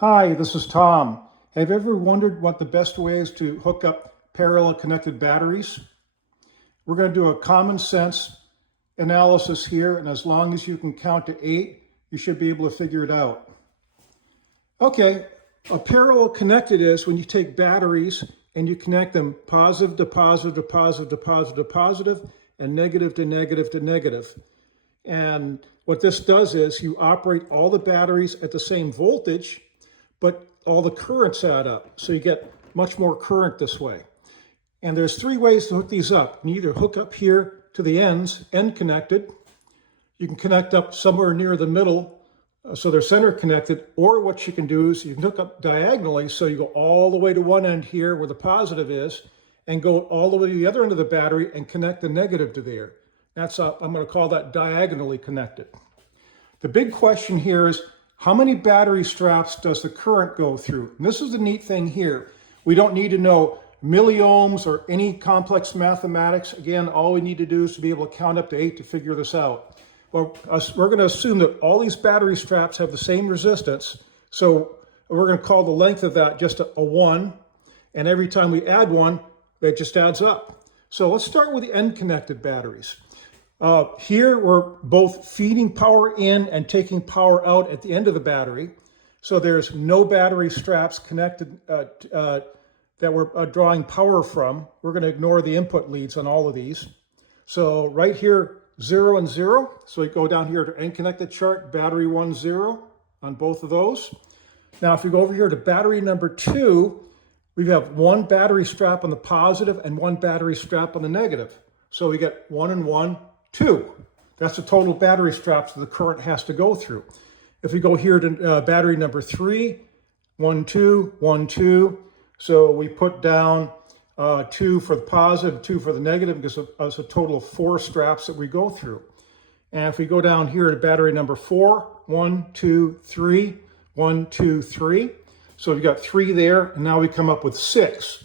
Hi, this is Tom. Have you ever wondered what the best way is to hook up parallel connected batteries? We're going to do a common sense analysis here, and as long as you can count to 8, you should be able to figure it out. Okay, a parallel connected is when you take batteries and you connect them positive to positive to positive to positive to positive and negative to negative to negative. And what this does is you operate all the batteries at the same voltage, but all the currents add up. So you get much more current this way. And there's 3 ways to hook these up. You can either hook up here to the ends, end connected. You can connect up somewhere near the middle, so they're center connected. Or what you can do is you can hook up diagonally, so you go all the way to one end here where the positive is, and go all the way to the other end of the battery and connect the negative to there. That's I'm going to call that diagonally connected. The big question here is, how many battery straps does the current go through? And this is the neat thing here. We don't need to know milliohms or any complex mathematics. Again, all we need to do is to be able to count up to 8 to figure this out. Well, we're going to assume that all these battery straps have the same resistance. So we're going to call the length of that just a 1. And every time we add 1, it just adds up. So let's start with the end connected batteries. Here we're both feeding power in and taking power out at the end of the battery. So there's no battery straps connected that we're drawing power from. We're going to ignore the input leads on all of these. So right here, 0 and 0. So we go down here to end connected chart, battery 1, 0 on both of those. Now if we go over here to battery number 2, we have 1 battery strap on the positive and 1 battery strap on the negative. So we get 1 and 1. 2. That's the total battery straps that the current has to go through. If we go here to battery number 3, 1, 2, 1, 2. So we put down 2 for the positive, 2 for the negative, because it's a total of 4 straps that we go through. And if we go down here to battery number 4, 1, 2, 3, 1, 2, 3. So we've got 3 there, and now we come up with 6.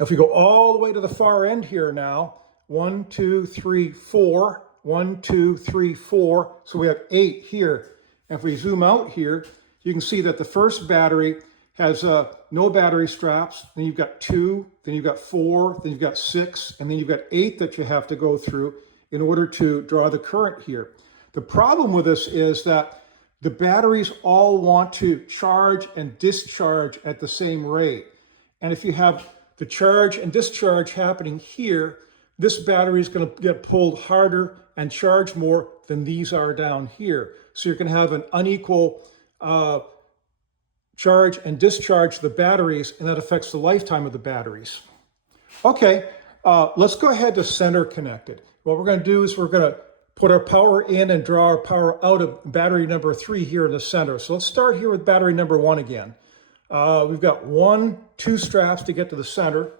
If we go all the way to the far end here now, 1, 2, 3, 4, 1, 2, 3, 4. So we have 8 here. And if we zoom out here, you can see that the first battery has no battery straps. Then you've got 2, then you've got 4, then you've got 6, and then you've got 8 that you have to go through in order to draw the current here. The problem with this is that the batteries all want to charge and discharge at the same rate. And if you have the charge and discharge happening here, this battery is going to get pulled harder and charge more than these are down here. So you're going to have an unequal charge and discharge of the batteries, and that affects the lifetime of the batteries. Okay, let's go ahead to center connected. What we're going to do is we're going to put our power in and draw our power out of battery number 3 here in the center. So let's start here with battery number 1 again. We've got 2 straps to get to the center.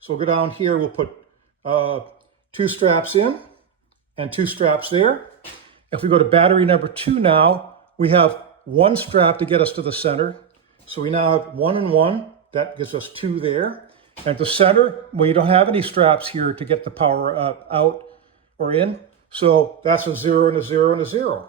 So we'll go down here, we'll put 2 straps in and 2 straps there. If we go to battery number 2 now, we have 1 strap to get us to the center. So we now have 1 and 1. That gives us 2 there. And at the center, well, you don't have any straps here to get the power out or in. So that's a 0 and a 0 and a 0.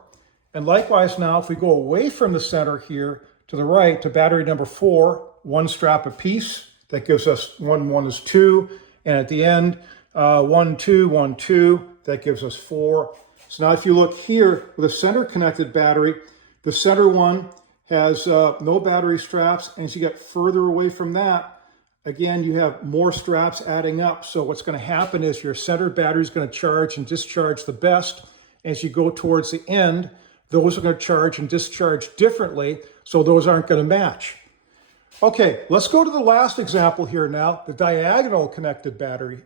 And likewise now, if we go away from the center here to the right to battery number 4, 1 strap apiece. That gives us 1, 1 is 2. And at the end, 1, 2, 1, 2, that gives us 4. So now if you look here with a center connected battery, the center one has no battery straps. And as you get further away from that, again, you have more straps adding up. So what's going to happen is your center battery is going to charge and discharge the best. As you go towards the end, those are going to charge and discharge differently. So those aren't going to match. Okay, let's go to the last example here now, the diagonal connected battery.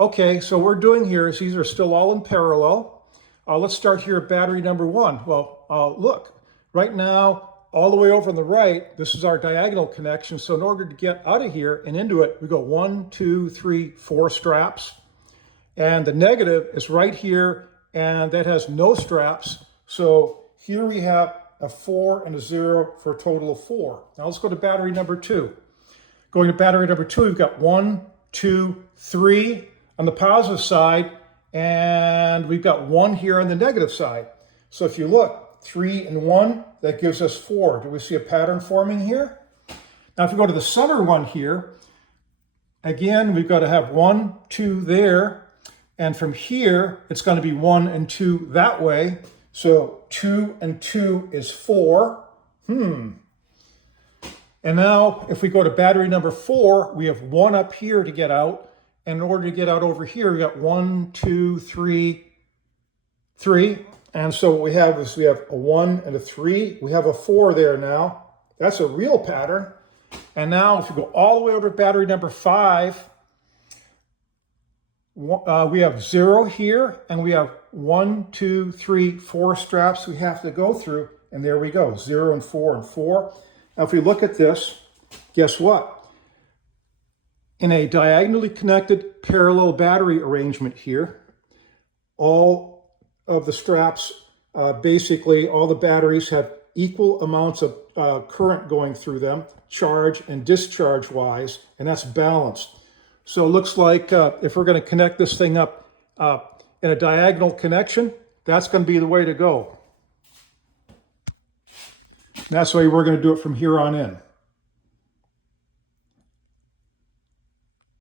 Okay, so what we're doing here is these are still all in parallel. Let's start here at battery number 1. Well, look, right now, all the way over on the right, this is our diagonal connection. So in order to get out of here and into it, we go 1, 2, 3, 4 straps. And the negative is right here, and that has no straps. So here we have a 4 and a 0 for a total of 4. Now let's go to battery number 2. Going to battery number 2, we've got 1, 2, 3 on the positive side, and we've got 1 here on the negative side. So if you look, 3 and 1, that gives us 4. Do we see a pattern forming here? Now, if we go to the center one here, again, we've got to have 1, 2 there. And from here, it's going to be 1 and 2 that way. So 2 and 2 is 4. And now, if we go to battery number 4, we have 1 up here to get out. And in order to get out over here, we got 1, 2, 3, 3. And so what we have is we have a 1 and a 3. We have a 4 there now. That's a real pattern. And now if we go all the way over to battery number 5, we have 0 here, and we have 1, 2, 3, 4 straps we have to go through. And there we go, 0 and 4 and 4. Now if we look at this, guess what? In a diagonally connected parallel battery arrangement here, all of the straps, basically all the batteries have equal amounts of current going through them, charge and discharge wise, and that's balanced. So it looks like if we're going to connect this thing up in a diagonal connection, that's going to be the way to go. And that's the way we're going to do it from here on in.